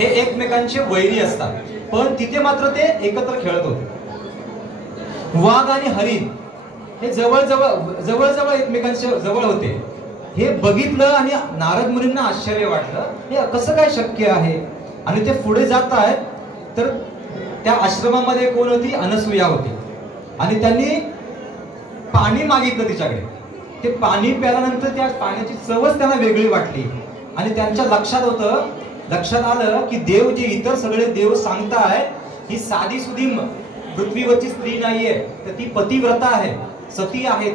हे एकमेकांचे वैरी असतात, पण तिथे मात्र ते एकत्र खेळत होते. वाघ आणि हरिण हे जवळ जवळ एकमेकांच्या जवळ होते. हे बघितलं आणि नारद मुनींना आश्चर्य वाटलं, हे कसं काय शक्य आहे. आणि ते पुढे जात आहेत तर त्या आश्रमामध्ये कोण होती, अनसुया होती. आणि त्यांनी पाणी मागितलं तिच्याकडे. ते पाणी प्याल्यानंतर त्या पाण्याची चवच त्यांना वेगळी वाटली. आणि त्यांच्या लक्षात आलं की देव जे इतर सगळे देव सांगताय, ही साधी सुधी पृथ्वीवरची स्त्री नाहीये, तर ती पतिव्रता आहे, सती आहे.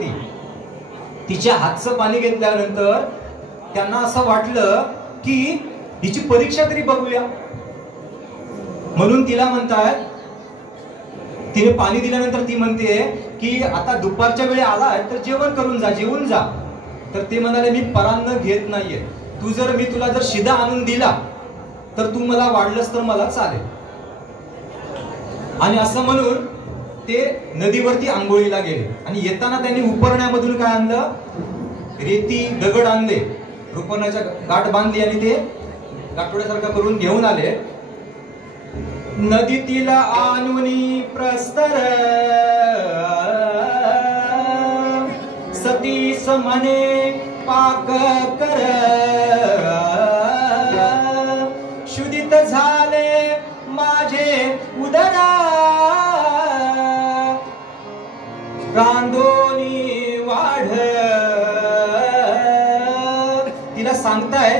तिच्या हातचं पाणी घेतल्यानंतर त्यांना असं वाटलं की हिची परीक्षा तरी बघूया. म्हणून तिला म्हणतात, तिने पाणी दिल्यानंतर ती म्हणते की आता दुपारच्या वेळी आलाय तर जेवण करून जा, जेवून जा. तर ते म्हणाले, मी परान्न घेत नाहीये. मी तुला जर शिदा आणून दिला तर तू मला वाढलंस तर मला चालेल. आणि असं म्हणून ते नदीवरती आंघोळीला गेले. आणि येताना त्यांनी उपरण्यामधून काय आणलं, रेती दगड आणले, उपरण्याच्या गाठ बांधली आणि ते गाठोड्यासारखं करून घेऊन आले. नदीतील आणुनी प्रस्तर सतीस म्हणे पाक कर, शुदित झाले माझे उदरा, रांदोनी वाढ. तिला सांगताय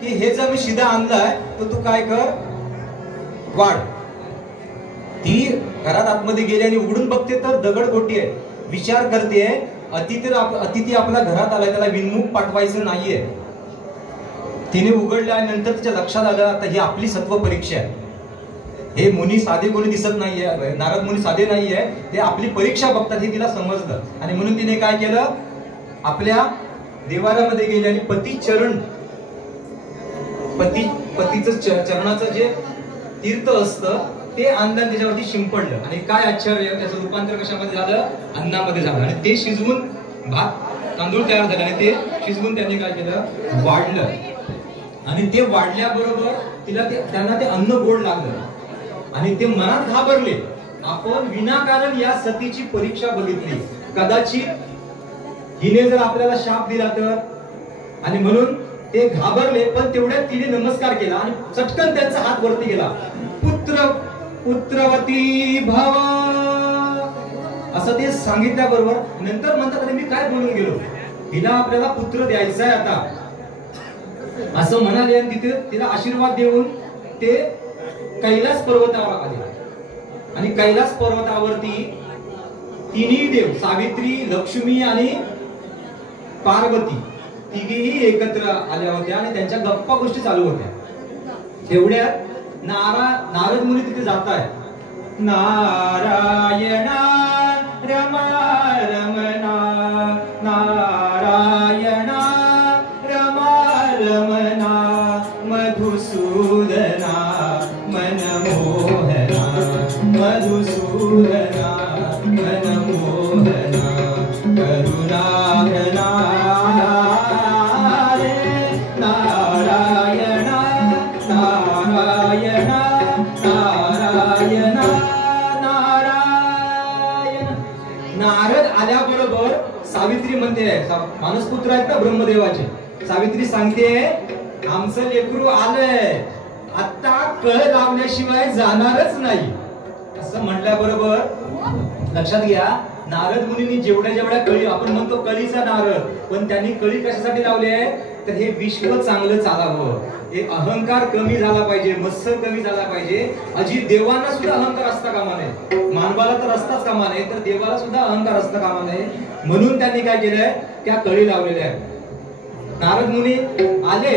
की हे जर मी शिदा आणलाय तर तू काय कर, वाढ. ती घरात आतमध्ये गेली आणि उघडून बघते तर दगड गोटी आहे. विचार करते, अतिथी आपल्या घरात आलाय, त्याला विनमुख पाठवायचं नाहीये. तिने उघडलं आणि नंतर तिच्या लक्षात आलं, आता ही आपली सत्व परीक्षा आहे. हे मुनी साधे कोणी दिसत नाहीये, नारद मुनी साधे नाहीये, ते आपली परीक्षा बघतात हे तिला समजलं. आणि म्हणून तिने काय केलं, आपल्या देवाऱ्यामध्ये गेली आणि पतीचं चरणाचं जे तीर्थ असतं ते अंदान त्याच्यावरती शिंपडलं. आणि काय आश्चर्य, त्याचं रूपांतर कशामध्ये झालं, अन्नामध्ये झालं. आणि ते शिजवून भात तांदूळ तयार झाले आणि ते शिजवून त्यांनी काय केलं, वाढलं. आणि ते वाढल्याबरोबर त्यांना ते अन्न गोड लागलं. आणि ते मनात घाबरले, आपण विनाकारण या सतीची परीक्षा बघितली, कदाचित हिने जर आपल्याला शाप दिला तर. आणि म्हणून ते घाबरले. पण तेवढ्यात तिने नमस्कार केला आणि चटकन त्यांचा हात वरती गेला. पुत्रवती भव असं ते सांगितल्याबरोबर नंतर म्हणतात, मी काय बोलून गेलो, हिला आपल्याला पुत्र द्यायचा आहे आता असं म्हणाले. आणि तिथे तिला आशीर्वाद देऊन ते कैलास पर्वतावर आले. आणि कैलास पर्वतावरती तिन्ही देव, सावित्री, लक्ष्मी आणि पार्वती, तिघीही एकत्र आल्या होत्या आणि त्यांच्या गप्पा गोष्टी चालू होत्या. तेवढ्यात नारद मुनी तिथे जात आहे. नारायणा रमा रमणा, नारायणा रमा रमणा, मधुसूदना मनमोहना, मधुसूदना मनमोहना, करुणाघना सावित्री म्हणते, मानसपुत्र आहेत ना ब्रह्मदेवाचे. सावित्री सांगते, आमचं लेकरू आलंय, आता कळ लावल्याशिवाय जाणारच नाही. असं म्हटल्याबरोबर लक्षात घ्या, नारद मुनींनी जेवढ्या कळी, आपण म्हणतो कळीचा नारद, पण त्यांनी कळी कशासाठी लावली आहे, तर हे विश्व चांगलं चालावं, हे अहंकार कमी झाला पाहिजे, मत्सर कमी झाला पाहिजे. अजित देवांना सुद्धा अहंकार असता कामा नये, मानवाला तर असताच कामा नये, तर देवाला सुद्धा अहंकार असता कामा नये. म्हणून त्यांनी काय केलंय, त्या कळी लावलेल्या आहेत. नारद मुनी आले,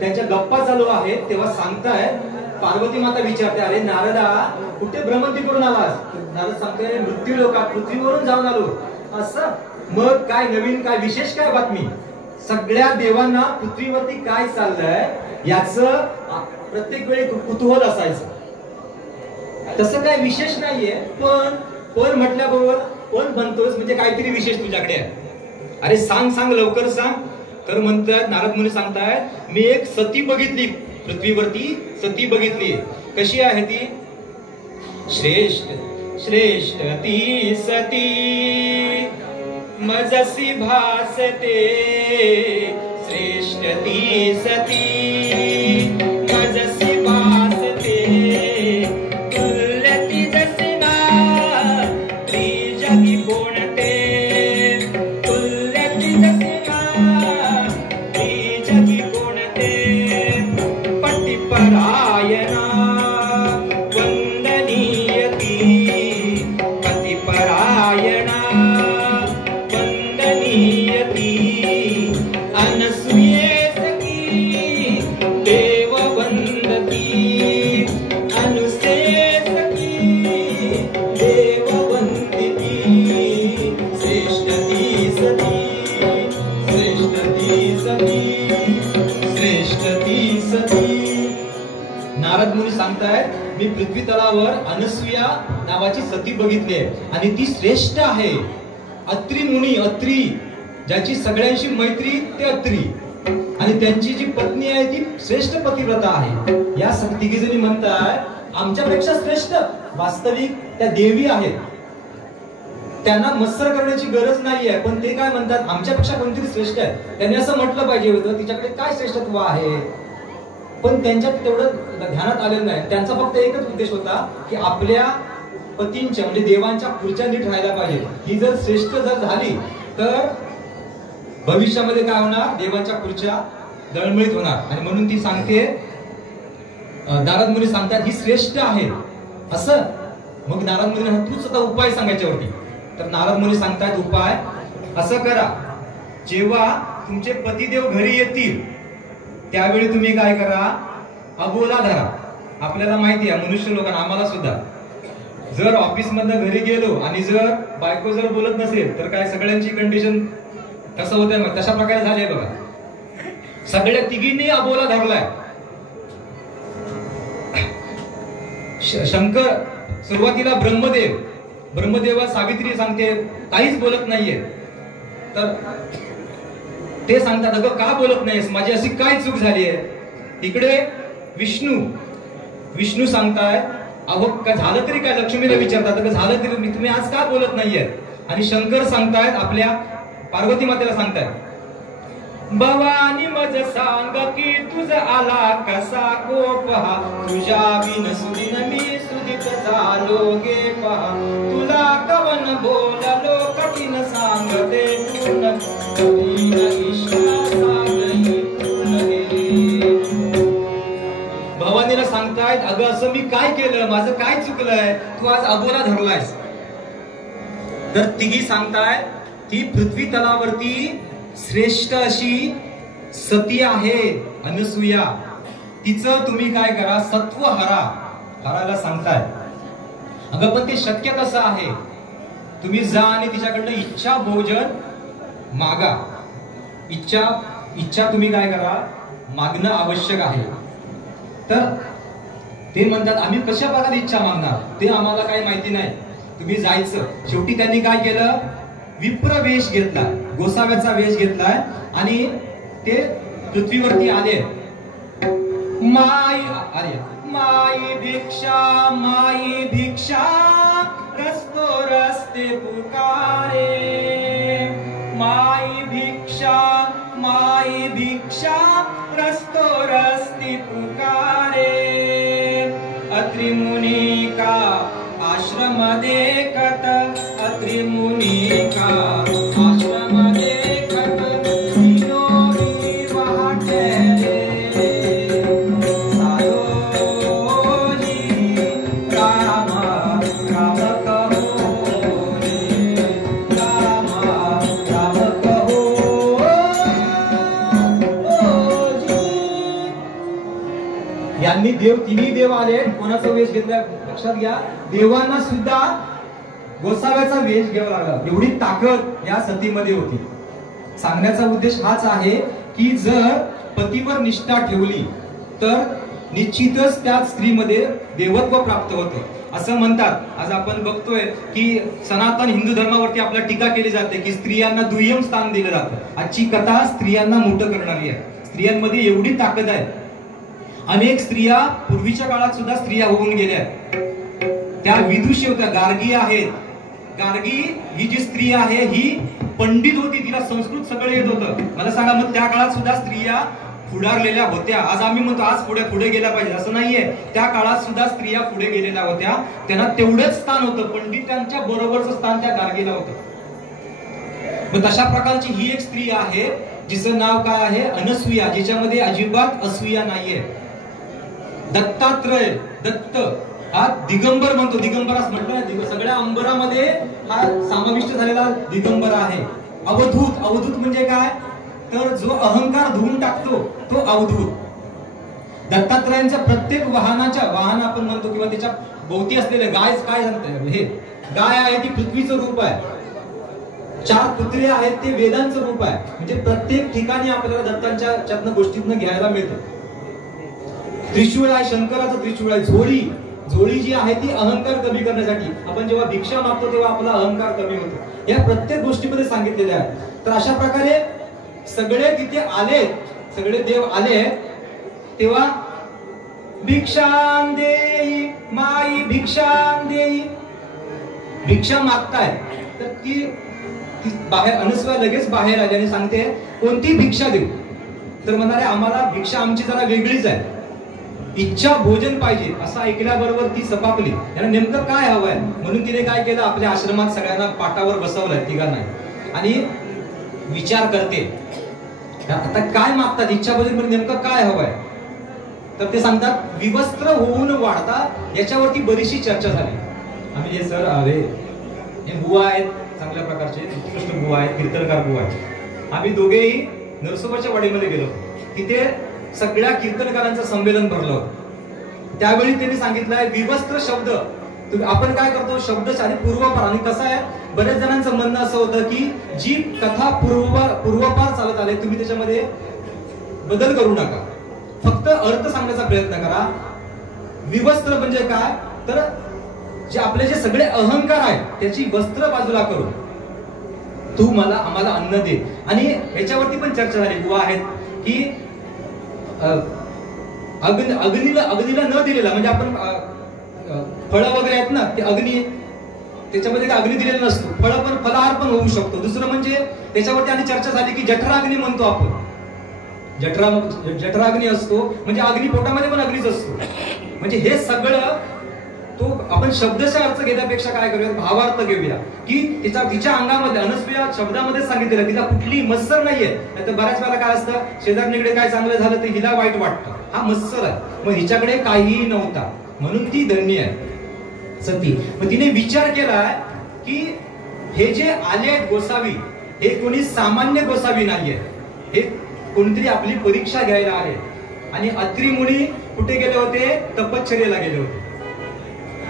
त्यांच्या गप्पा चालू आहेत, तेव्हा सांगताय, पार्वती माता विचारते, अरे नारदा कुठे भ्रमंती करून आलास? नारद सांगतोय, मृत्यू लोकात पृथ्वीवरून जाऊन आलो. असं मग काय नवीन, काय विशेष, काय बातमी? सगळ्या देवांना पृथ्वीवरती काय चाललंय याच प्रत्येक वेळी कुतूहल असायचं. तसं काय विशेष नाहीये, पण म्हटल्याबरोबर पण बनतोस म्हणजे काहीतरी विशेष तुझ्याकडे आहे. अरे सांग लवकर सांग. तर म्हणतात, नारद मुनी सांगतायत, मी एक सती बघितली पृथ्वीवरती सती बघितली. कशी आहे ती? श्रेष्ठ श्रेष्ठ ती सती मजसी भासते, श्रेष्ठ ती सती मजसी भासते, तुल्य तिजसी ना त्रिजगी कोणते, तुल्य तिजसी ना त्रिजगी कोणते, पतिपरायणा नारद मुनी सांगतायत मी पृथ्वी तलावर अनसूया नावाची सती बघितली आहे आणि ती श्रेष्ठ आहे. अत्री मुनी, अत्री ज्याची सगळ्यांशी मैत्री ते अत्री, आणि त्यांची जी पत्नी आहे ती श्रेष्ठ पतिव्रता आहे. या तिघी जणी म्हणतात आमच्यापेक्षा श्रेष्ठ. वास्तविक त्या देवी आहेत, त्यांना मत्सर करण्याची गरज नाहीये, पण ते काय म्हणतात आमच्यापेक्षा कोणतरी श्रेष्ठ आहे. त्यांनी असं म्हटलं पाहिजे होतं तिच्याकडे काय श्रेष्ठत्व आहे, पण त्यांच्यात तेवढं ध्यानात आलेलं नाही. त्यांचा फक्त एकच उद्देश होता की आपल्या पतींच्या म्हणजे देवांच्या खुर्च्या नीट राहायला पाहिजे. ही जर श्रेष्ठ जर झाली तर भविष्यामध्ये काय होणार, देवांच्या खुर्च्या दळमळीत होणार. आणि म्हणून ती सांगते, नारद मुनी सांगतात ही श्रेष्ठ आहे असं. मग नारद मुनी तूच आता उपाय सांगायच्यावरती. तर नारद मुनी सांगतात उपाय असं करा, जेव्हा तुमचे पतिदेव घरी येतील त्यावेळी तुम्ही काय करा, अबोला धरा. आपल्याला माहिती आहे मनुष्य लोकांना, आम्हाला सुद्धा, जर ऑफिस मधनं घरी गेलो आणि जर बायको जर बोलत नसेल तर काय सगळ्यांची कंडिशन कसं होतंय, मग तशा प्रकारे झाले बघा. सगळ्या तिघींनी अबोला धरलाय. शंकर सुरुवातीला ब्रह्मदेवा सावित्री सांगते काहीच बोलत नाहीये. तर ते सांगतात अगं का बोलत नाहीस, माझी अशी काय चूक झाली आहे. इकडे विष्णू सांगताय अहो काय झालं तरी काय, लक्ष्मीला विचारतात अगं झालं तरी तुम्ही आज का बोलत नाहीये. आणि शंकर सांगतायत आपल्या पार्वती मातेला सांगतायत भवानी मज सांग की तुझ आला कसा कोप, तुझ्या बिन सुदिन मी सुदित झालो गे पहा, तुला कवन बोललो कठीण सांगते पूर्ण भवानीला सांगतायत अगं असं मी काय केलं, माझं काय चुकलंय, तू आज अबोला धरलायस. तर तिघी सांगताय ती पृथ्वी तलावरती श्रेष्ठ अशी सती आहे अनसूया, तिचं तुम्ही काय करा सत्व हरायला सांगताय. अगं पण ते शक्य कसं आहे, तुम्ही जा आणि तिच्याकडनं इच्छा भोजन मागा. इच्छा तुम्ही काय करा मागणं आवश्यक आहे. तर ते म्हणतात आम्ही कशा प्रकारे इच्छा मागणार ते आम्हाला काही माहिती नाही, तुम्ही जायचं. शेवटी त्यांनी काय केलं, विप्र वेश घेतला, गोसाव्याचा वेश घेतलाय आणि ते पृथ्वीवरती आले. माई भिक्षा रस्तो रस्ते पुकारे, माई भिक्षा रस्तो रस्ते पुकारे, अत्रि मुनि का आश्रम देखत, अत्रि मुनि का आश्रम देखत, दिनोरी वाटे सारोजी राम राम कहो रे, राम राम कहो यांनी तिन्ही देव आले. कोणाचा वेश घेतला लक्षात घ्या, देवांना सुद्धा गोसाव्याचा वेश घ्यावा लागला. एवढी ताकद या सतीमध्ये होती. सांगण्याचा उद्देश हाच आहे की जर पतीवर निष्ठा ठेवली तर निश्चितच त्या स्त्रीमध्ये देवत्व प्राप्त होतं असं म्हणतात. आज आपण बघतोय की सनातन हिंदू धर्मावरती आपल्या टीका केली जाते की स्त्रियांना दुय्यम स्थान दिलं जातं. आजची कथा स्त्रियांना मोठं करणारी आहे. स्त्रियांमध्ये एवढी ताकद आहे. अनेक स्त्रिया पूर्वीच्या काळात सुद्धा स्त्रिया होऊन गेल्या, त्या विदुषी होत्या, गार्गी आहेत. गार्गी ही जी स्त्री आहे ही पंडित होती, तिला संस्कृत सगळं येत होतं. मला सांगा, मग त्या काळात सुद्धा स्त्रिया पुढारलेल्या होत्या. आज आम्ही म्हणतो आज पुढे गेल्या पाहिजे, असं नाहीये. त्या काळात सुद्धा स्त्रिया पुढे गेलेल्या होत्या, त्यांना तेवढंच स्थान होतं, पंडितांच्या बरोबरचं स्थान त्या गार्गीला होतं. मग तशा प्रकारची ही एक स्त्री आहे जिचं नाव काय आहे, अनसूया, जिच्यामध्ये अजिबात असूया नाहीये. दत्तात्रय, दत्त हा दिगंबर म्हणतो, दिगंबर असं म्हटलं ना, सगळ्या अंबरामध्ये हा समाविष्ट झालेला दिगंबर आहे. अवधूत, अवधूत म्हणजे काय, तर जो अहंकार धुवून टाकतो तो अवधूत. दत्तात्रयांच्या प्रत्येक वाहन आपण म्हणतो किंवा त्याच्या भोवती असलेले गाय, काय सांगते हे, गाय आहे ती पृथ्वीचं रूप आहे, 4 पुत्रे आहेत ते वेदांचं रूप आहे. म्हणजे प्रत्येक ठिकाणी आपल्याला दत्तांच्या गोष्टीतनं घ्यायला मिळतं. त्रिशूळ आहे, शंकराचं त्रिशूळ आहे. झोळी, झोळी जी आहे ती अहंकार कमी करण्यासाठी. आपण जेव्हा भिक्षा मागतो तेव्हा आपला अहंकार कमी होतो. या प्रत्येक गोष्टीमध्ये सांगितलेले आहे. तर अशा प्रकारे सगळे तिथे आले, सगळे देव आले, तेव्हा भिक्षां देई माई, भिक्षां देई, भिक्षा मागताय. तर ती बाहेर, अनसूया लगेच बाहेर आली आणि सांगते कोणती भिक्षा देऊ. तर म्हणाले आम्हाला भिक्षा आमची जरा वेगळीच आहे, इच्छा भोजन पाहिजे. असं ऐकल्याबरोबर ती सपापली, यांना नेमकं काय हवंय. म्हणून तिने काय केलं, आपल्या आश्रमात सगळ्यांना पाटावर बसवलंय, तिघांना, आणि विचार करते आता काय मागतात, इच्छा भोजन म्हणजे नेमकं काय हवंय. तर ते सांगतात विवस्त्र होऊन वाढतात. याच्यावरती बरीचशी चर्चा झाली. आम्ही जे सर आले, हे बुवा आहेत, चांगल्या प्रकारचे उत्कृष्ट बुवा आहेत, कीर्तनकार बुवा आहेत. आम्ही दोघेही नरसोबाच्या वाडीमध्ये गेलो. तिथे सगळ्या कीर्तनकारांचं संमेलन भरलं होतं. त्यावेळी त्यांनी सांगितलंय विवस्त्र शब्द, आपण काय करतो, शब्दशाली पूर्वपार. आणि कसं आहे, बऱ्याच जणांचं म्हणणं असं होतं की जी कथा पूर्वपार चालत आले, तुम्ही त्याच्यामध्ये बदल करू नका, फक्त अर्थ सांगण्याचा प्रयत्न करा. विवस्त्र म्हणजे काय, तर जे आपले जे सगळे अहंकार आहेत त्याची वस्त्र बाजूला करू, तू मला आम्हाला अन्न दे. आणि याच्यावरती पण चर्चा झाली. बुवा आहेत की अग्नीला न दिलेला, म्हणजे आपण फळं वगैरे आहेत ना, ते अग्नी, त्याच्यामध्ये अग्नी दिलेला नसतो, फलाहार पण होऊ शकतो. दुसरं म्हणजे त्याच्यावरती आणि चर्चा झाली की जठराग्नी म्हणतो आपण, जठराग्नी असतो, म्हणजे अग्नी पोटामध्ये पण अग्नीच असतो. म्हणजे हे सगळं तो आपण शब्दचा अर्थ घेण्यापेक्षा काय करूया, भावार्थ घेऊया. की तिच्या अंगामध्ये, अनसूया शब्दामध्ये सांगितलेलं, तिला कुठली मत्सर नाहीये. नाहीतर बऱ्याच वेळा काय असतं, शेजारणीकडे काय चांगलं झालं तर हिला वाईट वाटतं, हा मत्सर आहे. मग हिच्याकडे काहीही नव्हता, म्हणून ती धन्य आहे सती. मग तिने विचार केलाय की हे जे आले गोसावी, हे कोणी सामान्य गोसावी नाहीये, हे कोणतरी आपली परीक्षा घ्यायला आहे. आणि अत्री मुनी कुठे गेले होते, तपश्चर्येला गेले होते.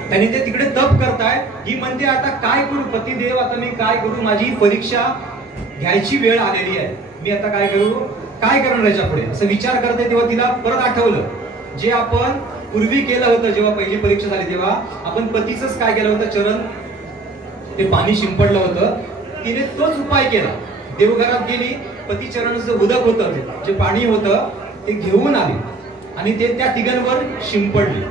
त्यांनी ते तिकडे तप करताय. ही म्हणते आता काय करू पतिदेव, आता मी काय करू, माझी परीक्षा घ्यायची वेळ आलेली आहे, मी आता काय करू, काय करणार याच्या पुढे, असं विचार करते. तेव्हा तिला परत आठवलं जे आपण पूर्वी केलं होतं, जेव्हा पहिली परीक्षा झाली तेव्हा आपण पतीचंच काय केलं होतं, चरण ते पाणी शिंपडलं होतं. तिने तोच उपाय केला. देवघरात गेली, पती चरणाचं उदक होतं, जे पाणी होतं ते घेऊन आली आणि ते त्या तिघांवर शिंपडली.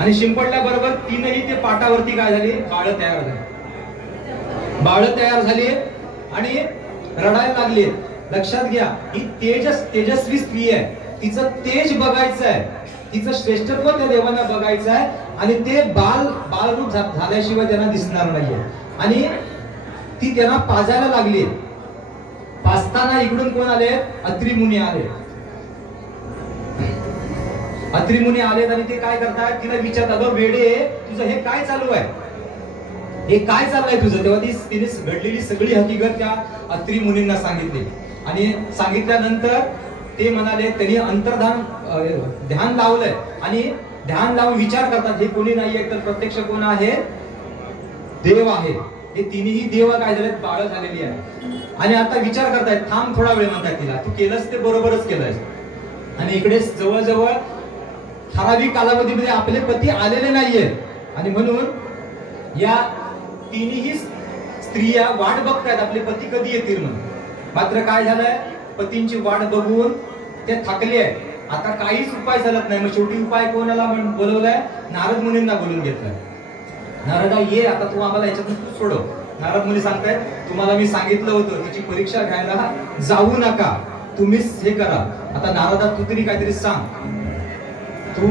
आणि शिंपडल्याबरोबर तीनही ते पाटावरती काय झाली, बाळ तयार झाली. बाळ तयार झाली आणि रडायला लागली. लक्षात घ्या, ही तेजस्वी स्त्री आहे, तिचं तेज बघायचं आहे, तिचं श्रेष्ठत्व त्या देवांना बघायचं आहे. आणि ते बालरूप झाल्याशिवाय त्यांना दिसणार नाहीये. आणि ती त्यांना पाजायला लागली. पाजताना इकडून कोण आले, अत्री मुनी आले. अत्री मुनी आलेत आणि ते काय करतात, तिला विचारतात, अगं वेडे तुझं हे काय चालू आहे, हे काय चाललंय तुझं. तेव्हा तिने घडलेली सगळी हकीकत त्या अत्री मुनींना सांगितली. आणि सांगितल्यानंतर ते म्हणाले, त्यांनी अंतर्धान ध्यान लावलंय आणि ध्यान लावून विचार करतात, हे कोणी नाहीये तर प्रत्यक्ष कोण आहे, देव आहे. हे तिन्ही देव काय झाले, बाळ झालेली आहे. आणि आता विचार करतायत, थांब थोडा वेळ म्हणतात तिला, तू केलंस ते बरोबरच केलंय. आणि इकडे जवळजवळ ठराविक कालावधीमध्ये आपले पती आलेले नाहीये. आणि म्हणून या तिन्ही स्त्रिया वाट बघतायत आपले पती कधी येतील म्हणून. मात्र काय झालंय, पतींची वाट बघून ते थकले आहेत. आता काहीच उपाय चालत नाही. मग शेवटी उपाय कोणाला बोलवलाय? नारद मुनींना बोलून घेतलाय. नारदा ये आता तू आम्हाला याच्यातून तू सोडव. नारद मुनी सांगतायत तुम्हाला मी सांगितलं होतं तिची परीक्षा घ्यायला जाऊ नका, तुम्हीच हे करा. आता नारदा तू तरी काहीतरी सांग, तू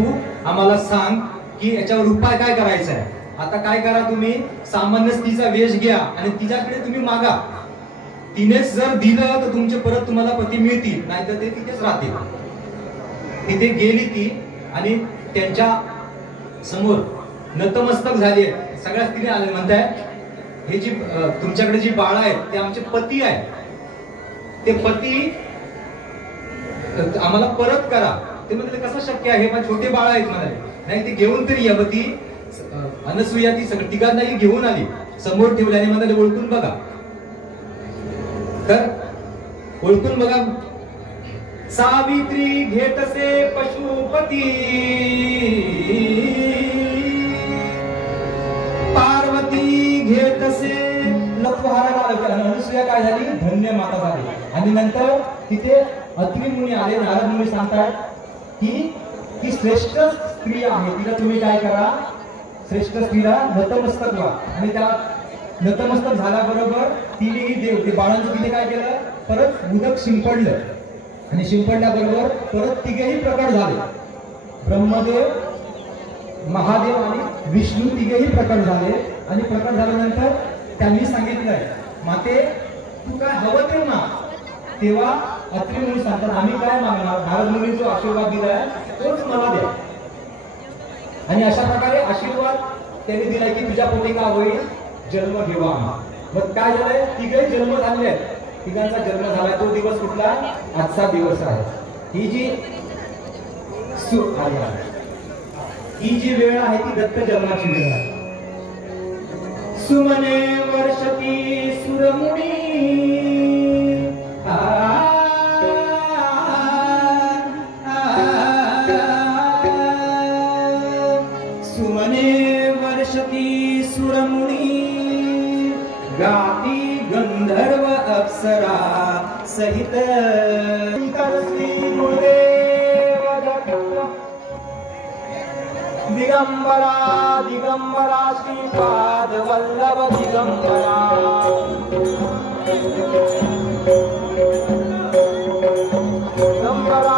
आम्हाला सांग की याच्यावर उपाय काय करायचा आहे. आता काय करा तुम्ही, सामान्य स्त्रीचा वेश घ्या आणि तिच्याकडे तुम्ही मागा. तिनेच जर दिलं तर तुमचे परत तुम्हाला पती मिळतील, नाहीतर ते तिथेच राहतील. तिथे गेली ती आणि त्यांच्या समोर नतमस्तक झाली. सगळ्या स्त्री आले, म्हणताय हे जी तुमच्याकडे जी बाळ आहेत ते आमचे पती आहेत, ते पती आम्हाला परत करा. ते म्हणले कसं शक्य आहे, पण छोटे बाळ आहेत म्हणाले. नाही ते घेऊन तरी या. ती अनसुया ती सगळं तिघांनाही घेऊन आली, समोर ठेवली आणि म्हणाले ओळखून बघा. तर ओळखून बघा. सावित्री घेतसे पशुपती, पार्वती घेतसे लपहारा. अनसुया काय झाली, धन्य माता झाली. आणि नंतर तिथे अत्रि मुनी आले. नारद मुनी सांगतात की ती श्रेष्ठ स्त्री आहे, तिला तुम्ही काय करा, श्रेष्ठ स्त्रीला नतमस्तक व्हा. आणि त्या नतमस्तक झाल्याबरोबर तिने ते बाळांचं तिने काय केलं, परत उदक शिंपडलं. आणि शिंपडल्याबरोबर परत तिघेही प्रकट झाले. ब्रह्मदेव, महादेव आणि विष्णू तिघेही प्रकट झाले. आणि प्रकट झाल्यानंतर त्यांनी सांगितलंय माते तू काय हवं ते ना. तेव्हा अत्रि मुनी सांगतात आम्ही काय मागणार, नारद मुनी जो आशीर्वाद दिलाय तोच मला द्या. आणि अशा प्रकारे आशीर्वाद त्यांनी दिलाय की तुझ्या पोटी का होईल, जन्म घेवा. मग काय झालंय, तिघे जन्म झाले आहेत. तिघांचा जन्म झालाय. तो दिवस कुठला, आजचा दिवस आहे. ही जी वेळ आहे ती दत्त जन्माची वेळ आहे. सुमने वर्षती सुरमुनी, सुमने वर्षती सुरमुनी, गाती गंधर्व अप्सरा सहित. दिगंबरा दिगंबरा श्रीपाद वल्लभ दिगंबरा, दिगंबरा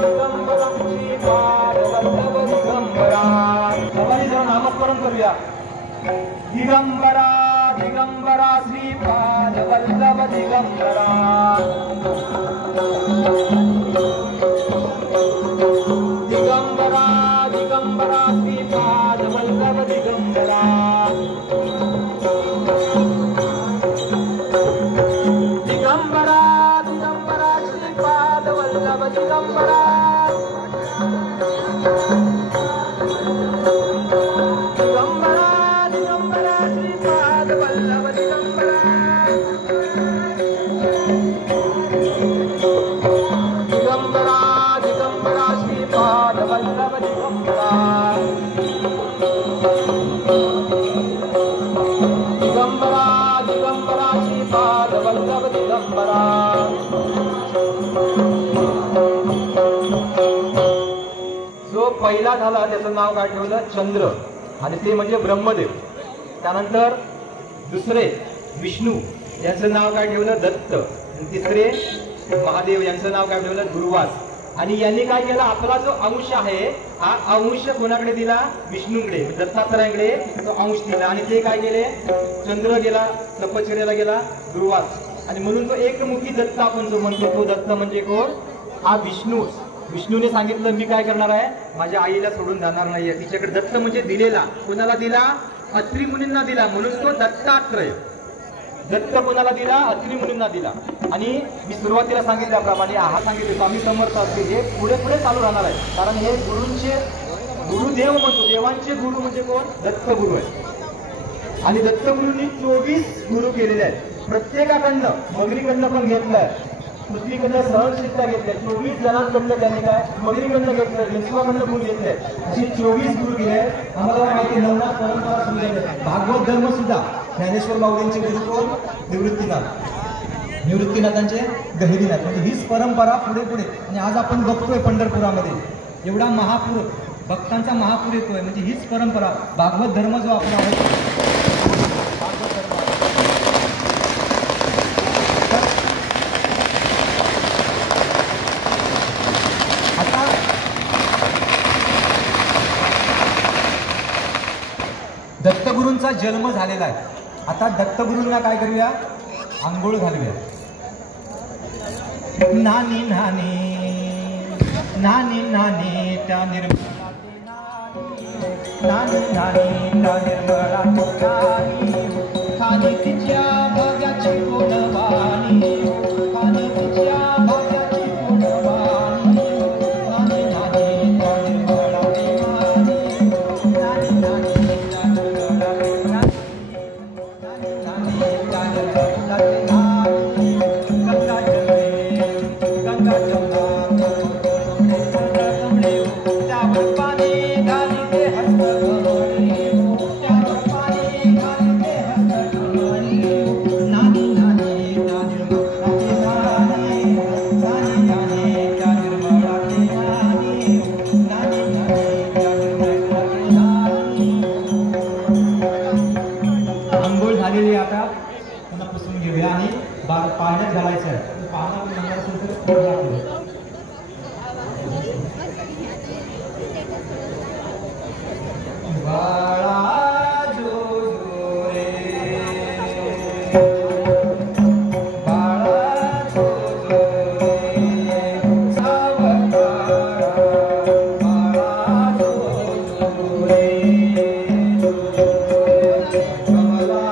दिगंबरा श्रीपाद वल्लभ दिगंबरा. सवारी जाऊन नामस्मरण करूया. दिगंबरा दिगंबरा श्रीपाद वल्लभ दिगंबरा, दिगंबरा दिगंबरा श्रीपाद वल्लभ दिगंबरा, दिगंबरा दिगंबरा श्रीपाद वल्लभ दिगंबरा, दिगंबरा दिगंबरा श्रीपाद वल्लभ दिगंबरा, दिगंबरा दिगंबरा श्रीपाद वल्लभ दिगंबरा, दिगंबरा दिगंबरा श्रीपाद वल्लभ दिगंबरा. जो पहिला झाला त्याचं नाव काय ठेवलं, चंद्र. आणि ते म्हणजे ब्रह्मदेव. त्यानंतर दुसरे विष्णू यांचं नाव काय ठेवलं, दत्त. तिसरे महादेव यांचं नाव काय ठेवलं, दुर्वास. आणि यांनी काय केलं, आपला जो अंश आहे हा अंश कोणाकडे दिला, विष्णूकडे, दत्तात्रयाकडे तो अंश दिला. आणि ते काय केले, चंद्र गेला तपश्चर्याला गेला, दुर्वास. आणि म्हणून तो एकमुखी दत्त आपण जो म्हणतो तो दत्त म्हणजे कोण, हा विष्णू. विष्णूने सांगितलं मी काय करणार आहे, माझ्या आईला सोडून जाणार नाहीये. तिच्याकडे दत्त म्हणजे दिलेला. कोणाला दिला, अत्रि मुनींना दिला. म्हणून तो दत्तात्रय. दत्त कोणाला दिला, अत्रि मुनींना दिला. आणि मी सुरुवातीला सांगितल्याप्रमाणे हा सांगितलं स्वामी समर्थ असते हे पुढे पुढे चालू राहणार आहे. कारण हे गुरूंचे गुरुदेव म्हणतो, देवांचे गुरु म्हणजे कोण, दत्त गुरु आहे. आणि दत्त गुरूंनी 24 गुरु केलेले आहेत. प्रत्येकाकडनं मगरीकडनं पण घेतलंय, पृथ्वीकडनं सहनशिष्टा घेतल्या. 24 जणांकडनं त्यांनी काय मगरीकडनं घेतलं, विश्वाकडनं गुरु घेतले. अशी 24 गुरु गेले. आम्हाला माहिती नवनाथ परंपरा सुद्धा, भागवत धर्म सुद्धा ज्ञानेश्वर माऊलींचे गुरु कोण, निवृत्तीनाथ. निवृत्तीनाथांचे गहिरीनाथ, म्हणजे हीच परंपरा पुढे पुढे. आणि आज आपण बघतोय पंढरपुरामध्ये एवढा महापूर, भक्तांचा महापूर येतोय, म्हणजे हीच परंपरा. भागवत धर्म जो आपला आहे, भागवत धर्म. आता दत्तगुरूंचा जन्म झालेला आहे. आता दत्तगुरूंना काय करूया, आंघोळ घालूया. नानी नानी नानी नानी त्या निर्मळा, नानी नानी त्या निर्मळा खाली तिच्या भाग्याची कोणवाणी, खाली तिच्या भाग्याची कोणवाणी. नानी नानी त्या निर्मळा नानी नानी त्या निर्मळा, नानी नानी त्या निर्मळा. आता पुन्हा पुसून घेऊया आणि पाण्यात घालायचं आहे. बाळा जो जो रे, बाळा जो जो रे, सावकारा बाळा जो जो रे, कमला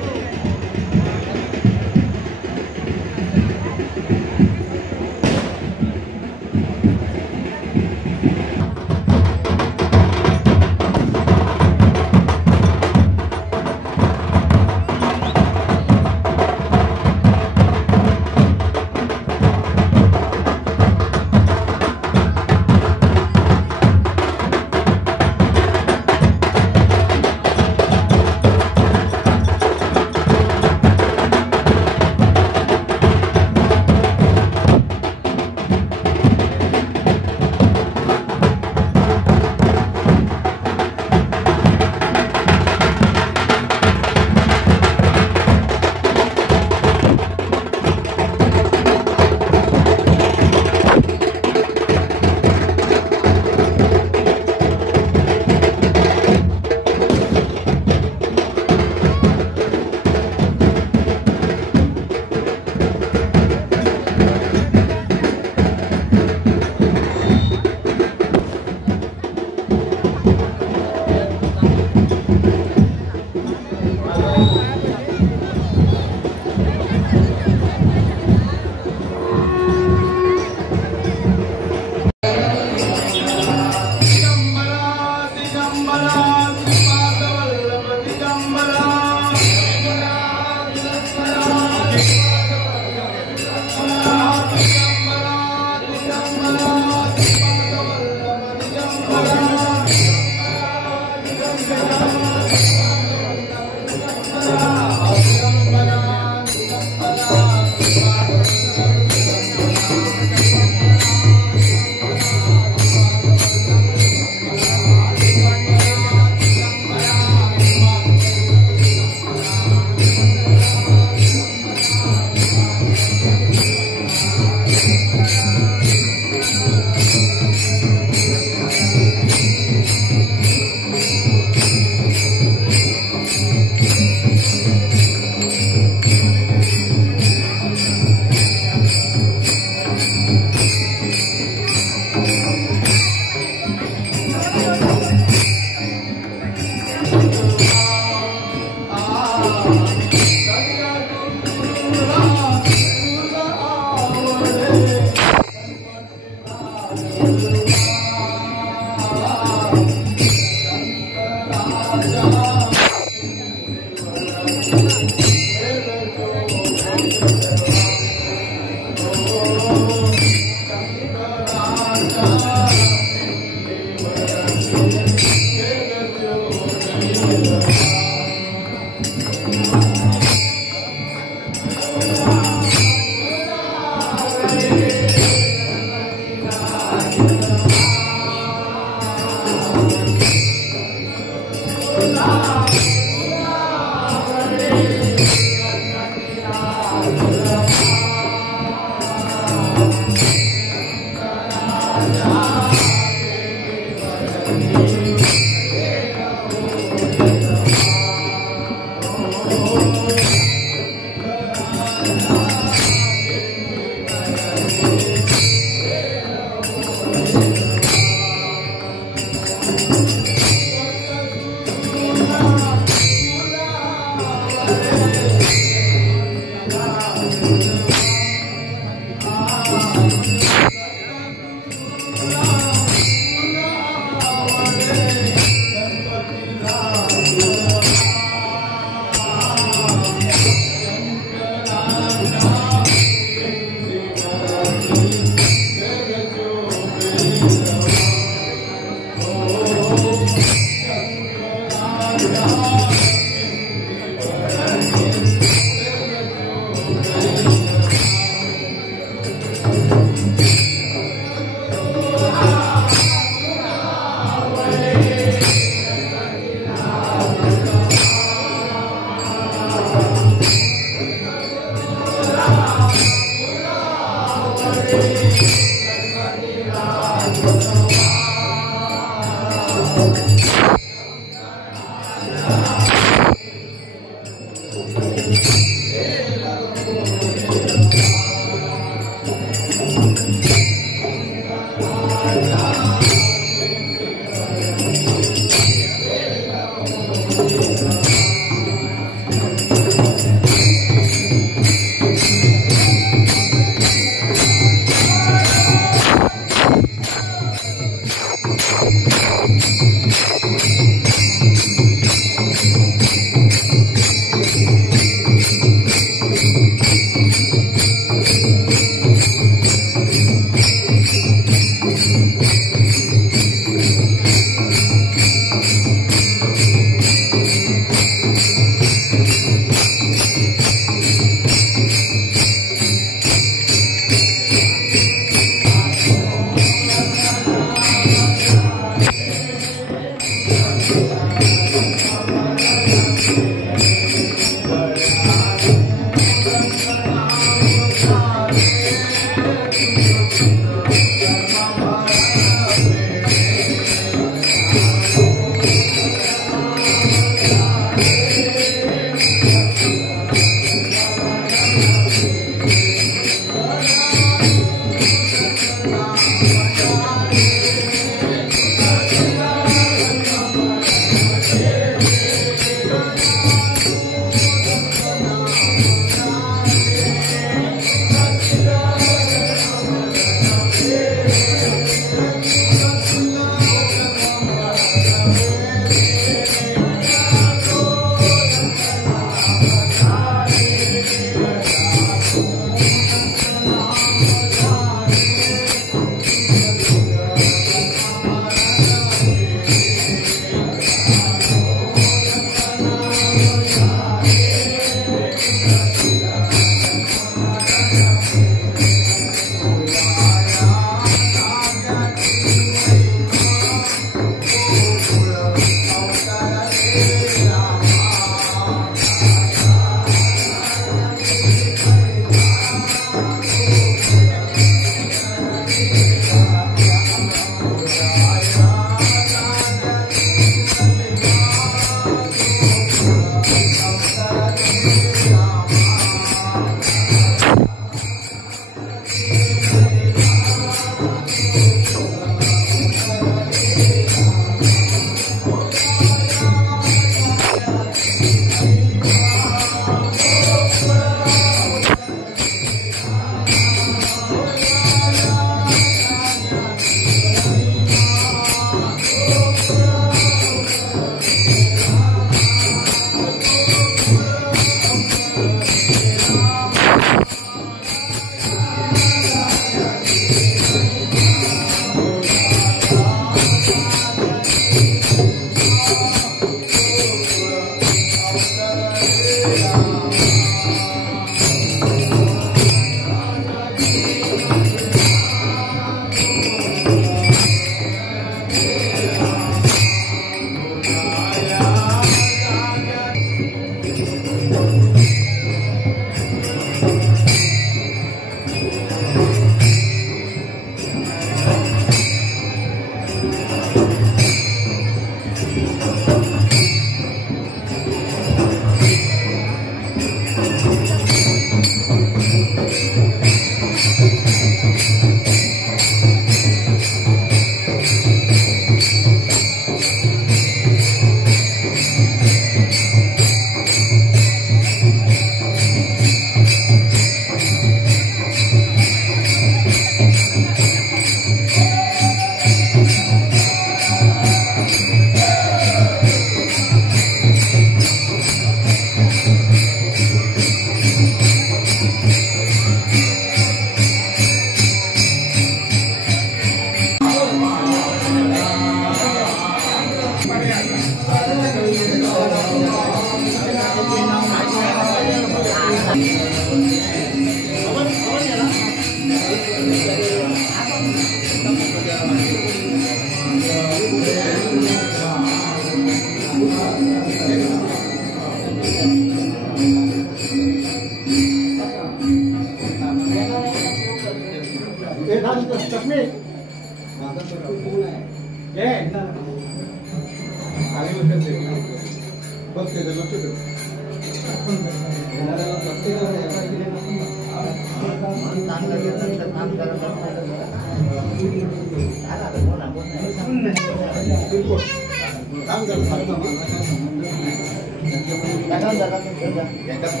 Yang kan